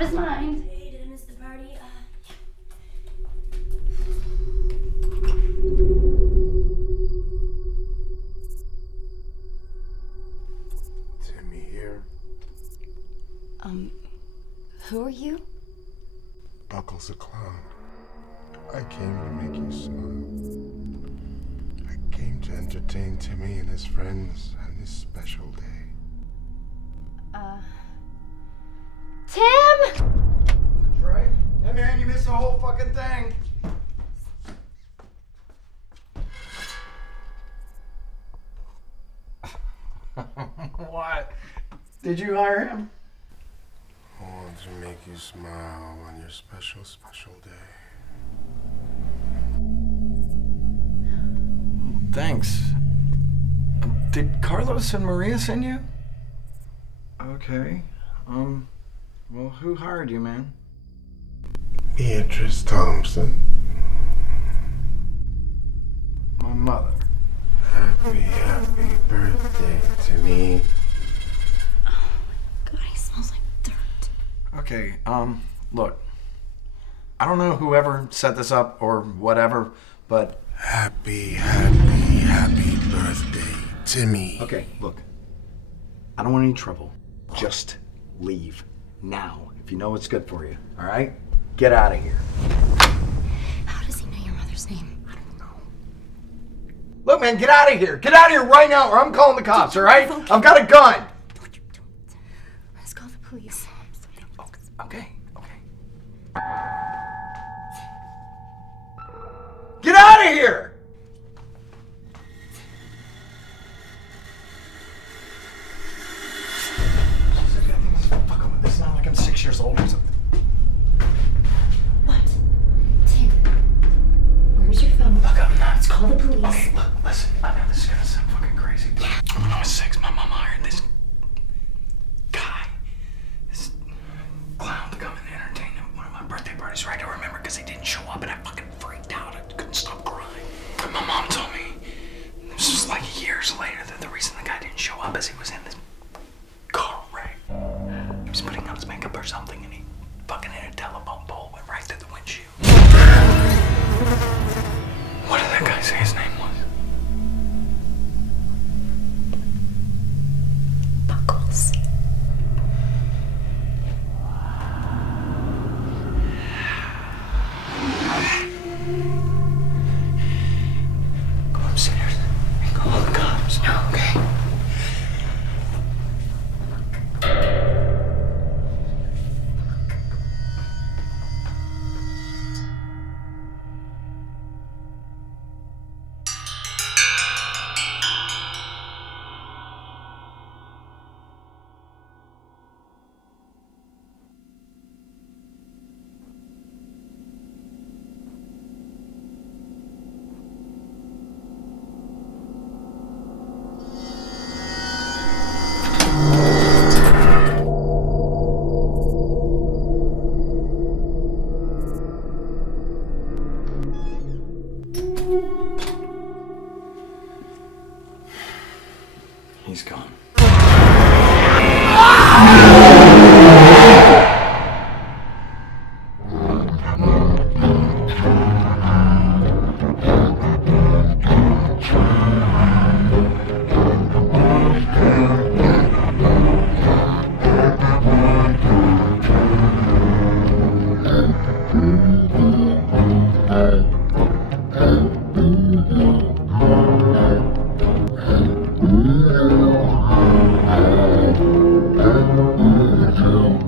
of his mind. Hey, did I miss the party? Timmy here. Who are you? Buckles a clown. I came to make you smile. I came to entertain Timmy and his friends on this special day. Tim! That's right. Yeah, man, you missed the whole fucking thing. What? Did you hire him? I want to make you smile on your special day. Thanks. Did Carlos and Maria send you? Okay. Well, who hired you, man? Beatrice Thompson. My mother. Happy birthday to me. God, he smells like dirt. Okay, look. I don't know whoever set this up or whatever, but... Happy birthday, Timmy. Okay, look. I don't want any trouble. Just leave. Now, if you know what's good for you, all right? Get out of here. How does he know your mother's name? I don't know. Look, man, get out of here. Get out of here right now or I'm calling the cops, all right? I've got a gun. Don't. Let's call the police. Okay. Get out of here! This is not like I'm 6 years old or something. What? Tim, where's your phone? Look, I'm not. Let's call the police. Okay, look, listen. I know this is gonna sound fucking crazy, but when I was 6, my mom hired this guy, this clown to come and entertain him at one of my birthday parties, right? I remember because he didn't show up and I fucking freaked out. I couldn't stop crying. And my mom told me, this was like years later, that the reason the guy didn't show up is he was in this car wreck. He was putting on his makeup or something and he fucking hit a telephone pole, went right through the windshield. What did that guy say his name was? Buckles. Go upstairs and call the cops. No, okay. He's gone. Thank you.